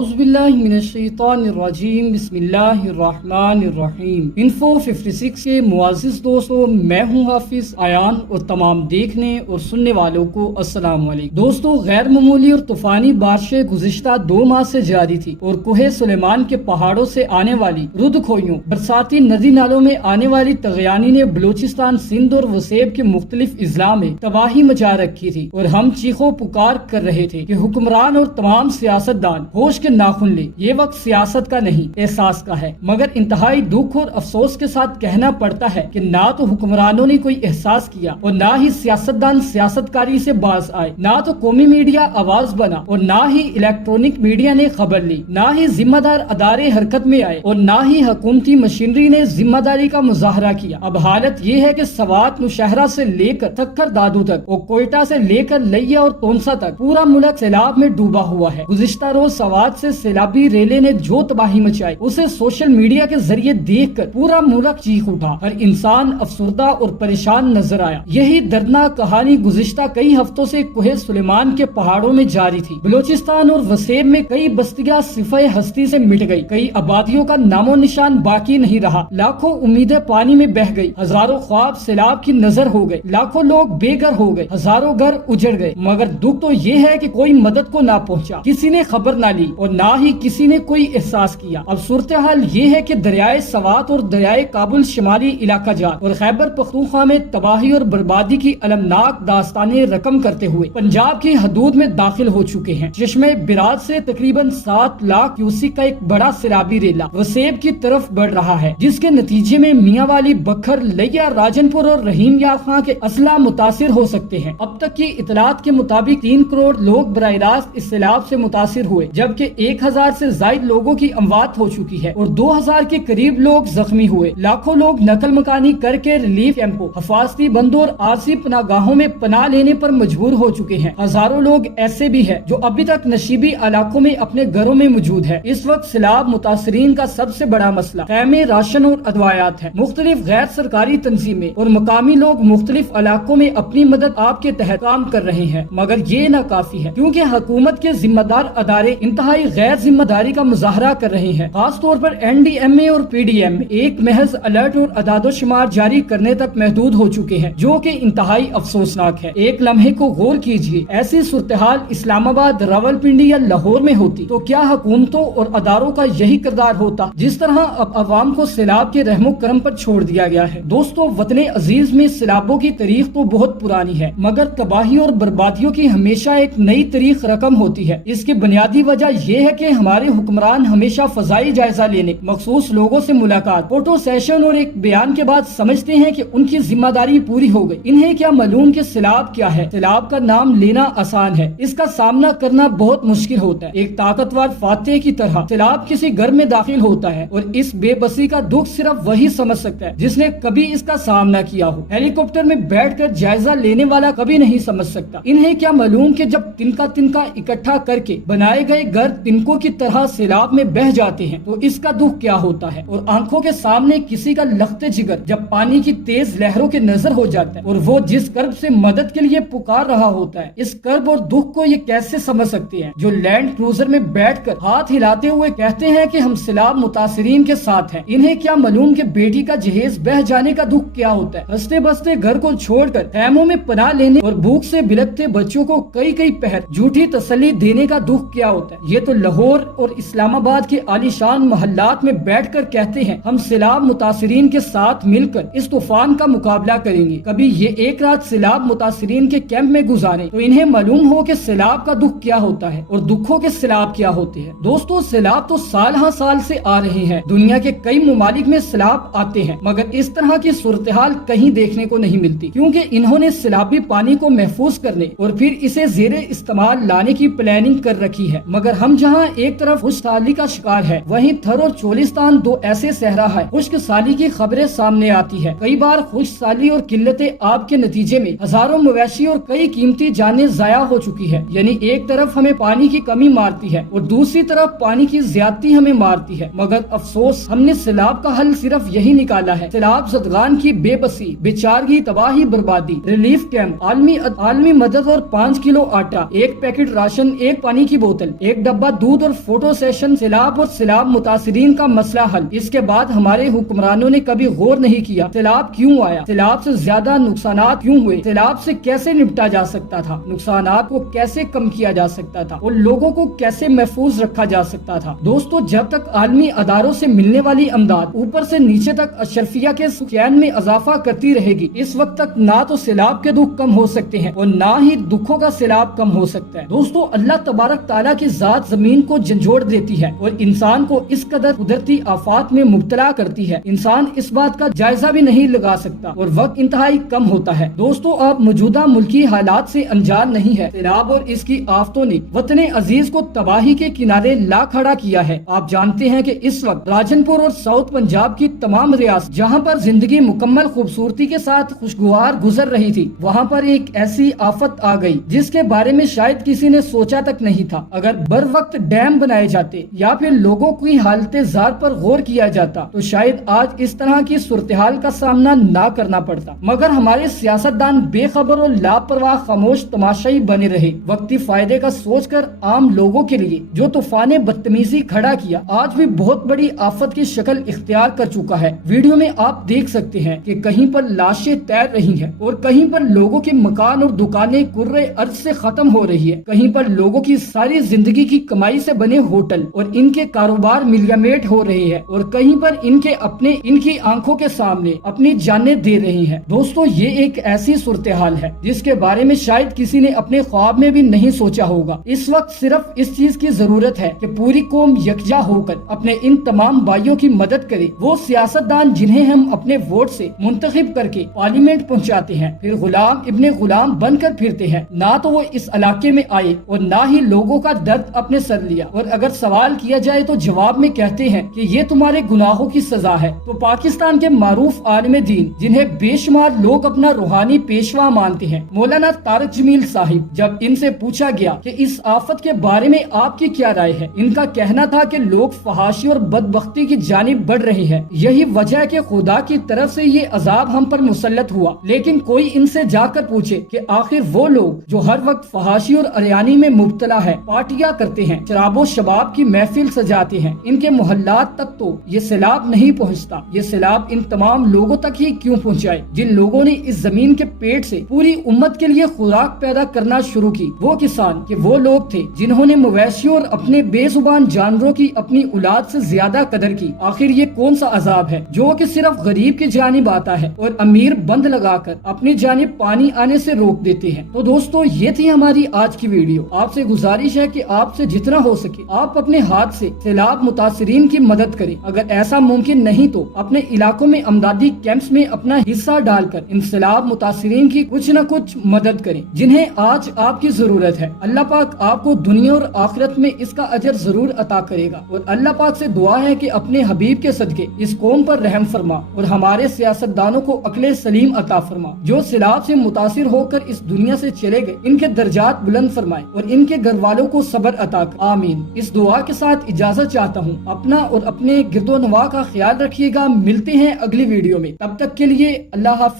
اعوذ باللہ من الشیطان الرجیم، بسم اللہ الرحمن الرحیم۔ انفو 56 کے معزز دوستوں، میں ہوں حافظ ایان اور تمام دیکھنے اور سننے والوں کو السلام علیکم۔ دوستوں، غیر معمولی اور طوفانی بارشیں گزشتہ 2 ماہ سے جاری تھی اور کوہ سلیمان کے پہاڑوں سے آنے والی رد کھوئیوں، برساتی ندی نالوں میں آنے والی طغیانی نے بلوچستان، سندھ اور وسیب کے مختلف اضلاع میں تباہی مچا رکھی تھی اور ہم چیخو پکار کر رہے تھے کہ حکمران اور تمام سیاستدان ہوش کے ناخن لے۔ یہ وقت سیاست کا نہیں، احساس کا ہے، مگر انتہائی دکھ اور افسوس کے ساتھ کہنا پڑتا ہے کہ نہ تو حکمرانوں نے کوئی احساس کیا اور نہ ہی سیاستدان سیاست کاری سے باز آئے، نہ تو قومی میڈیا آواز بنا اور نہ ہی الیکٹرونک میڈیا نے خبر لی، نہ ہی ذمہ دار ادارے حرکت میں آئے اور نہ ہی حکومتی مشینری نے ذمہ داری کا مظاہرہ کیا۔ اب حالت یہ ہے کہ سوات نوشہرہ سے لے کر تھکر دادو تک اور کوئٹہ سے لے کر لیا اور تونسا تک پورا ملک سیلاب میں ڈوبا ہوا ہے۔ گزشتہ روز سوات سے سیلابی ریلے نے جو تباہی مچائی اسے سوشل میڈیا کے ذریعے دیکھ کر پورا ملک چیخ اٹھا، ہر انسان افسردہ اور پریشان نظر آیا۔ یہی دردناک کہانی گزشتہ کئی ہفتوں سے کوہ سلیمان کے پہاڑوں میں جاری تھی۔ بلوچستان اور وسیب میں کئی بستیاں صفحہ ہستی سے مٹ گئی، کئی آبادیوں کا نام و نشان باقی نہیں رہا، لاکھوں امیدیں پانی میں بہہ گئی، ہزاروں خواب سیلاب کی نظر ہو گئے، لاکھوں لوگ بے گھر ہو گئے، ہزاروں گھر اجڑ گئے۔ مگر دکھ تو یہ ہے کہ کوئی مدد کو نہ پہنچا، کسی نے خبر نہ لی اور نہ ہی کسی نے کوئی احساس کیا۔ اب صورتحال یہ ہے کہ دریائے سوات اور دریائے کابل شمالی علاقہ جات اور خیبر پختونخوا میں تباہی اور بربادی کی المناک داستانیں رقم کرتے ہوئے پنجاب کی حدود میں داخل ہو چکے ہیں۔ چشمہ براج سے تقریباً 7 لاکھ کیوسک کا ایک بڑا سیلابی ریلا وسیب کی طرف بڑھ رہا ہے، جس کے نتیجے میں میاں والی، بکھر، لیا، راجن پور اور رحیم یار خان کے اسلحہ متاثر ہو سکتے ہیں۔ اب تک کی اطلاعات کے مطابق 3 کروڑ لوگ براہ راست اس سیلاب سے متاثر ہوئے، جبکہ 1000 سے زائد لوگوں کی اموات ہو چکی ہے اور 2000 کے قریب لوگ زخمی ہوئے۔ لاکھوں لوگ نقل مکانی کر کے ریلیف کیمپوں، حفاظتی بندوں اور عارضی پناہ گاہوں میں پناہ لینے پر مجبور ہو چکے ہیں۔ ہزاروں لوگ ایسے بھی ہیں جو ابھی تک نشیبی علاقوں میں اپنے گھروں میں موجود ہے۔ اس وقت سیلاب متاثرین کا سب سے بڑا مسئلہ خیمے، راشن اور ادویات ہے۔ مختلف غیر سرکاری تنظیمیں اور مقامی لوگ مختلف علاقوں میں اپنی مدد آپ کے تحت کام کر رہے ہیں، مگر یہ ناکافی ہے کیونکہ حکومت کے ذمہ دار ادارے انتہائی غیر ذمہ داری کا مظاہرہ کر رہے ہیں۔ خاص طور پر NDMA اور PDM ایک محض الرٹ اور اعداد و شمار جاری کرنے تک محدود ہو چکے ہیں، جو کہ انتہائی افسوسناک ہے۔ ایک لمحے کو غور کیجیے، ایسی صورتحال اسلام آباد، راولپنڈی یا لاہور میں ہوتی تو کیا حکومتوں اور اداروں کا یہی کردار ہوتا؟ جس طرح اب عوام کو سیلاب کے رحم و کرم پر چھوڑ دیا گیا ہے۔ دوستو، وطن عزیز میں سیلابوں کی تاریخ تو بہت پرانی ہے، مگر تباہی اور بربادیوں کی ہمیشہ ایک نئی تاریخ رقم ہوتی ہے۔ اس کی بنیادی وجہ یہ ہے کہ ہمارے حکمران ہمیشہ فضائی جائزہ لینے، مخصوص لوگوں سے ملاقات، فوٹو سیشن اور ایک بیان کے بعد سمجھتے ہیں کہ ان کی ذمہ داری پوری ہو گئی۔ انہیں کیا معلوم کہ سیلاب کیا ہے؟ سیلاب کا نام لینا آسان ہے، اس کا سامنا کرنا بہت مشکل ہوتا ہے۔ ایک طاقتور فاتح کی طرح سیلاب کسی گھر میں داخل ہوتا ہے اور اس بے بسی کا دکھ صرف وہی سمجھ سکتا ہے جس نے کبھی اس کا سامنا کیا ہو۔ ہیلی کاپٹر میں بیٹھ کر جائزہ لینے والا کبھی نہیں سمجھ سکتا۔ انہیں کیا معلوم کہ جب تنکا تنکا اکٹھا کر کے بنائے گئے گھر تنکوں کی طرح سیلاب میں بہہ جاتے ہیں تو اس کا دکھ کیا ہوتا ہے، اور آنکھوں کے سامنے کسی کا لخت جگر جب پانی کی تیز لہروں کے نظر ہو جاتا ہے اور وہ جس کرب سے مدد کے لیے پکار رہا ہوتا ہے، اس کرب اور دکھ کو یہ کیسے سمجھ سکتے ہیں جو لینڈ کروزر میں بیٹھ کر ہاتھ ہلاتے ہوئے کہتے ہیں کہ ہم سیلاب متاثرین کے ساتھ ہیں؟ انہیں کیا معلوم کہ بیٹی کا جہیز بہہ جانے کا دکھ کیا ہوتا ہے؟ ہنستے بستے گھر کو چھوڑ کر خیموں میں پناہ لینے اور بھوک سے بلکتے بچوں کو کئی کئی پہر جھوٹی تسلی دینے کا دکھ کیا ہوتا ہے؟ یہ تو لاہور اور اسلام آباد کے عالیشان محلات میں بیٹھ کر کہتے ہیں ہم سیلاب متاثرین کے ساتھ مل کر اس طوفان کا مقابلہ کریں گے۔ کبھی یہ ایک رات سیلاب متاثرین کے کیمپ میں گزارے تو انہیں معلوم ہو کہ سیلاب کا دکھ کیا ہوتا ہے اور دکھوں کے سیلاب کیا ہوتے ہیں۔ دوستو، سیلاب تو سال ہاں سال سے آ رہے ہیں، دنیا کے کئی ممالک میں سیلاب آتے ہیں، مگر اس طرح کی صورتحال کہیں دیکھنے کو نہیں ملتی کیونکہ انہوں نے سیلابی پانی کو محفوظ کرنے اور پھر اسے زیر استعمال لانے کی پلاننگ کر رکھی ہے۔ مگر ہم جہاں ایک طرف خشک سالی کا شکار ہے، وہیں تھر اور چولستان دو ایسے صحرا ہے۔ خشک سالی کی خبریں سامنے آتی ہے، کئی بار خشک سالی اور قلت آب کے نتیجے میں ہزاروں مویشی اور کئی قیمتی جانیں ضائع ہو چکی ہے۔ یعنی ایک طرف ہمیں پانی کی کمی مارتی ہے اور دوسری طرف پانی کی زیادتی ہمیں مارتی ہے، مگر افسوس ہم نے سیلاب کا حل صرف یہی نکالا ہے۔ سیلاب زدگان کی بے بسی، بیچارگی، تباہی، بربادی، ریلیف کیمپ، عالمی مدد اور 5 کلو آٹا، 1 پیکٹ راشن، 1 پانی کی بوتل، 1 ڈبہ دودھ اور فوٹو سیشن، سیلاب اور سیلاب متاثرین کا مسئلہ حل۔ اس کے بعد ہمارے حکمرانوں نے کبھی غور نہیں کیا سیلاب کیوں آیا، سیلاب سے زیادہ نقصانات کیوں ہوئے، سیلاب سے کیسے نپٹا جا سکتا تھا، نقصانات کو کیسے کم کیا جا سکتا تھا اور لوگوں کو کیسے محفوظ رکھا جا سکتا تھا۔ دوستو، جب تک عالمی اداروں سے ملنے والی امداد اوپر سے نیچے تک اشرفیہ کے سکین میں اضافہ کرتی رہے گی، اس وقت تک نہ تو سیلاب کے دکھ کم ہو سکتے ہیں اور نہ ہی دکھوں کا سیلاب کم ہو سکتا ہے۔ دوستو، اللہ تبارک تعالیٰ کی ذات زمین کو جھنجھوڑ دیتی ہے اور انسان کو اس قدر قدرتی آفات میں مبتلا کرتی ہے، انسان اس بات کا جائزہ بھی نہیں لگا سکتا اور وقت انتہائی کم ہوتا ہے۔ دوستو، اب موجودہ ملکی حالات سے انجان نہیں ہے، سیلاب اور اس کی آفتوں نے وطن عزیز کو تباہی کے کنارے لا کھڑا کیا ہے۔ آپ جانتے ہیں کہ اس وقت راجن پور اور ساؤتھ پنجاب کی تمام ریاست جہاں پر زندگی مکمل خوبصورتی کے ساتھ خوشگوار گزر رہی تھی، وہاں پر ایک ایسی آفت آ گئی جس کے بارے میں شاید کسی نے سوچا تک نہیں تھا۔ اگر بر وقت ڈیم بنائے جاتے یا پھر لوگوں کی حالت زار پر غور کیا جاتا تو شاید آج اس طرح کی صورتحال کا سامنا نہ کرنا پڑتا، مگر ہمارے سیاستدان بے خبر اور لاپرواہ خاموش تماشائی بنے رہے۔ وقتی فائدے کا سوچ کر عام لوگوں کے لیے جو طوفان بدتمیزی کھڑا کیا، آج بھی بہت بڑی آفت کی شکل اختیار کر چکا ہے۔ ویڈیو میں آپ دیکھ سکتے ہیں کہ کہیں پر لاشیں تیر رہی ہیں اور کہیں پر لوگوں کے مکان اور دکانیں کرے ارض سے ختم ہو رہی ہے، کہیں پر لوگوں کی ساری زندگی کی کمائی سے بنے ہوٹل اور ان کے کاروبار ملیامیٹ ہو رہے ہیں اور کہیں پر ان کی آنکھوں کے سامنے اپنی جانیں دے رہی ہیں۔ دوستو، یہ ایک ایسی صورتحال ہے جس کے بارے میں شاید کسی نے اپنے خواب میں بھی نہیں سوچا ہوگا۔ اس وقت صرف اس چیز کی ضرورت ہے کہ پوری قوم یکجا ہو کر اپنے ان تمام بھائیوں کی مدد کرے۔ وہ سیاستدان جنہیں ہم اپنے ووٹ سے منتخب کر کے پارلیمنٹ پہنچاتے ہیں، پھر غلام ابن غلام بن کر پھرتے ہیں، نہ تو وہ اس علاقے میں آئے اور نہ ہی لوگوں کا درد اپنے سر لیا، اور اگر سوال کیا جائے تو جواب میں کہتے ہیں کہ یہ تمہارے گناہوں کی سزا ہے۔ تو پاکستان کے معروف عالم دین جنہیں بے شمار لوگ اپنا روحانی پیشوا مانتے ہیں، مولانا طارق جمیل صاحب، جب ان سے پوچھا گیا کہ اس آفت کے بارے میں آپ کی کیا رائے ہے، ان کا کہنا تھا کہ لوگ فحاشی اور بدبختی کی جانب بڑھ رہے ہیں، یہی وجہ ہے کہ خدا کی طرف سے یہ عذاب ہم پر مسلط ہوا۔ لیکن کوئی ان سے جا کر پوچھے کہ آخر وہ لوگ جو ہر وقت فحاشی اور اریانی میں مبتلا ہے، پارٹیاں کرتے ہیں، شراب و شباب کی محفل سجاتے ہیں، ان کے محلات تک تو یہ سیلاب نہیں پہنچتا، یہ سیلاب ان تمام لوگوں تک ہی کیوں پہنچائے جن لوگوں نے اس زمین کے پیٹ سے پوری امت کے لیے خوراک پیدا کرنا شروع کی۔ وہ کسان کہ وہ لوگ تھے جنہوں نے مویشیوں اور اپنے بے زبان جانوروں کی اپنی اولاد سے زیادہ قدر کی۔ آخر یہ کون سا عذاب ہے جو کہ صرف غریب کی جانب آتا ہے اور امیر بند لگا کر اپنی جانب پانی آنے سے روک دیتے ہیں۔ تو دوستو، یہ تھی ہماری آج کی ویڈیو۔ آپ سے گزارش ہے کہ آپ سے جتنا ہو سکے آپ اپنے ہاتھ سے سیلاب متاثرین کی مدد کریں۔ اگر ایسا ممکن نہیں تو اپنے علاقوں میں امدادی کیمپس میں اپنا حصہ ڈال کر ان سیلاب متاثرین کی کچھ نہ کچھ مدد کریں جنہیں آج آپ کی ضرورت ہے۔ اللہ پاک آپ کو دنیا اور آخرت میں اس کا اجر ضرور عطا کرے گا، اور اللہ پاک سے دعا ہے کہ اپنے حبیب کے صدقے اس قوم پر رحم فرما اور ہمارے سیاستدانوں کو عقل سلیم عطا فرما۔ جو سیلاب سے متاثر ہو کر اس دنیا سے چلے گئے، ان کے درجات بلند فرمائے اور ان کے گھر والوں کو صبر عطا کر، آمین۔ اس دعا کے ساتھ اجازت چاہتا ہوں۔ اپنا اور اپنے گرد و نواح کا خیال رکھیے گا۔ ملتے ہیں اگلی ویڈیو میں، تب تک کے لیے اللہ حافظ۔